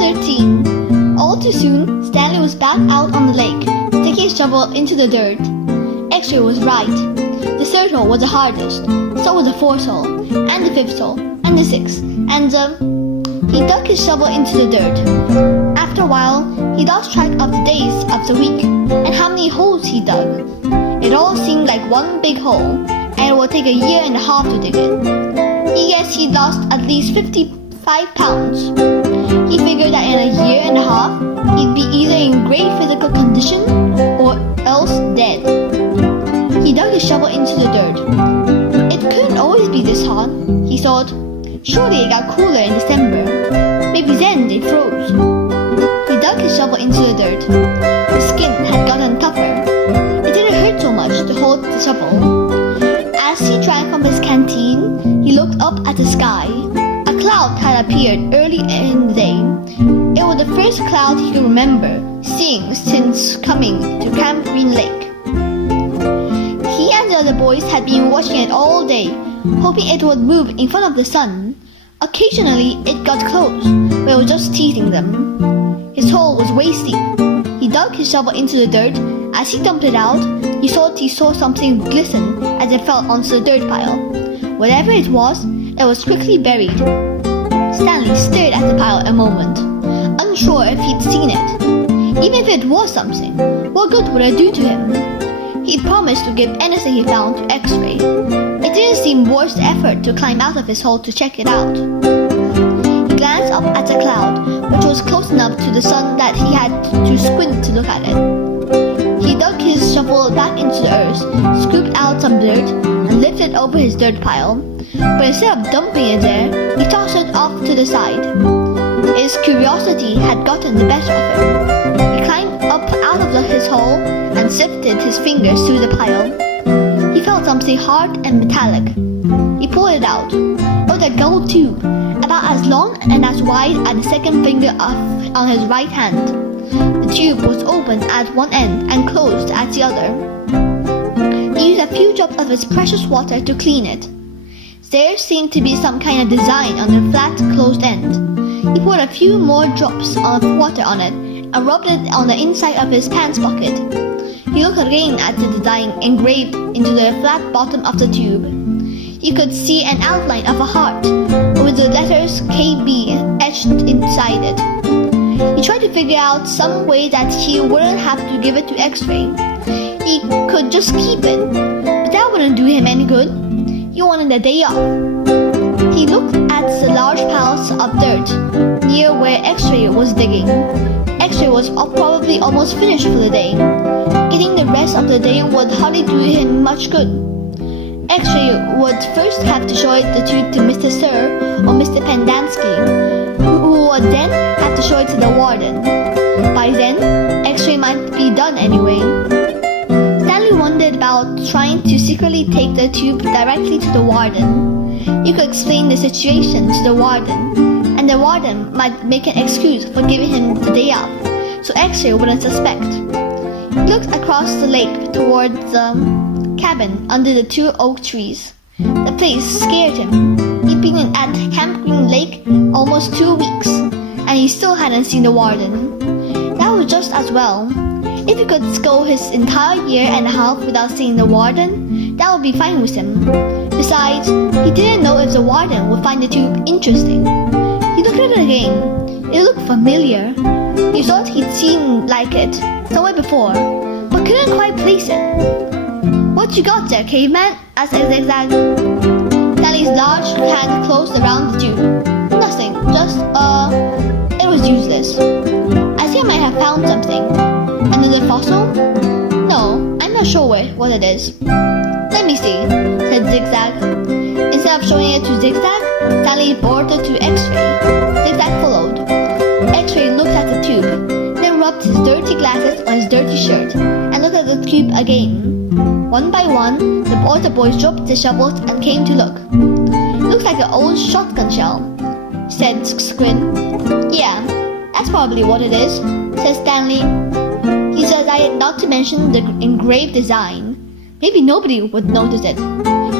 13. All too soon, Stanley was back out on the lake, sticking his shovel into the dirt. X-ray was right. The third hole was the hardest, so was the fourth hole, and the fifth hole, and the sixth, and he dug his shovel into the dirt. After a while, he lost track of the days of the week, and how many holes he dug. It all seemed like one big hole, and it would take a year and a half to dig it. He guessed he'd lost at least 55 pounds. He figured that in a year and a half, he'd be either in great physical condition or else dead. He dug his shovel into the dirt. It couldn't always be this hot, he thought. Surely it got cooler in December. Maybe then they froze. He dug his shovel into the dirt. The skin had gotten tougher. It didn't hurt so much to hold the shovel. As he drank from his canteen, he looked up at the sky. A cloud had appeared early in the day. It was the first cloud he could remember seeing since coming to Camp Green Lake. He and the other boys had been watching it all day, hoping it would move in front of the sun. Occasionally, it got close, but it was just teasing them. His hole was waist deep. He dug his shovel into the dirt. As he dumped it out, he thought he saw something glisten as it fell onto the dirt pile. Whatever it was quickly buried. Stanley stared at the pile a moment, unsure if he'd seen it. Even if it was something, what good would it do to him? He'd promised to give anything he found to X-ray. It didn't seem worth the effort to climb out of his hole to check it out. He glanced up at the cloud, which was close enough to the sun that he had to squint to look at it. He dug his shovel back into the earth, scooped out some dirt, and lifted it over his dirt pile. But instead of dumping it there, he tossed it off to the side. His curiosity had gotten the better of him. He climbed up out of his hole and sifted his fingers through the pile. He felt something hard and metallic. He pulled it out. It was a gold tube, about as long and as wide as the second finger on his right hand. The tube was open at one end and closed at the other. He used a few drops of his precious water to clean it. There seemed to be some kind of design on the flat, closed end. He poured a few more drops of water on it and rubbed it on the inside of his pants pocket. He looked again at the design engraved into the flat bottom of the tube. He could see an outline of a heart with the letters KB etched inside it. He tried to figure out some way that he wouldn't have to give it to X-ray. He could just keep it, but that wouldn't do him any good. He wanted a day off. He looked at the large piles of dirt near where X-ray was digging. X-ray was probably almost finished for the day. Getting the rest of the day would hardly do him much good. X-ray would first have to show the tube to Mr. Sir or Mr. Pendansky, who would then have to show it to the warden. By then, X-ray might be done anyway. Stanley wondered about trying to secretly take the tube directly to the warden. He could explain the situation to the warden, and the warden might make an excuse for giving him the day off, so X-ray wouldn't suspect. He looked across the lake toward the cabin under the 2 oak trees. The place scared him. He'd been at Camp Green Lake almost 2 weeks, and he still hadn't seen the warden. That was just as well. If he could go his entire year and a half without seeing the warden, that would be fine with him. Besides, he didn't know if the warden would find the tube interesting. He looked at it again. It looked familiar. He thought he'd seen like it somewhere before, but couldn't quite place it. "What you got there, caveman?" asked Zigzag. Stanley's large hand closed around the tube. "Nothing, just, it was useless. I think I might have found something. Another fossil? No, I'm not sure what it is." "Let me see," said Zigzag. Instead of showing it to Zigzag, Stanley brought it to X-ray. Zigzag followed. X-ray looked at the tube, then rubbed his dirty glasses on his dirty shirt, and looked at the tube again. One by one, the boys dropped their shovels and came to look. "Looks like an old shotgun shell," said Squin. "Yeah, that's probably what it is," said Stanley. He decided not to mention the engraved design. Maybe nobody would notice it.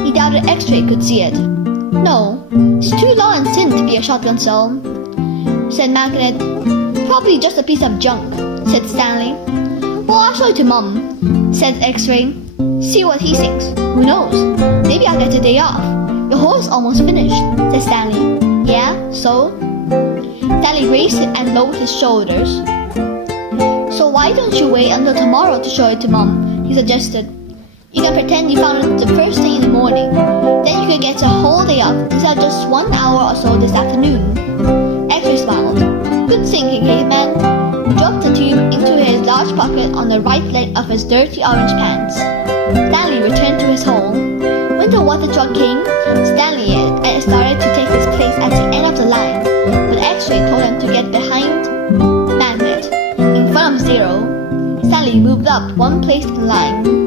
He doubted X-ray could see it. No, it's too long and thin to be a shotgun shell. said Magnet. Probably just a piece of junk, said Stanley. Well, I'll show it to Mum, said X-Ray. See what he thinks. Who knows? Maybe I'll get a day off. Your horse almost finished, said Stanley. Yeah, so? Stanley raised and lowered his shoulders. So why don't you wait until tomorrow to show it to Mom? He suggested. You can pretend you found it the first thing in the morning. Then you could get a whole day off instead of just 1 hour or so this afternoon. X-Ray smiled. Good thinking, caveman. He dropped the tube into his large pocket on the right leg of his dirty orange pants. Stanley returned to his hole. When the water truck came, Stanley started to take his place at the end of the line, but X-Ray told him to get behind Magnet, in front of Zero. Stanley moved up one place in line.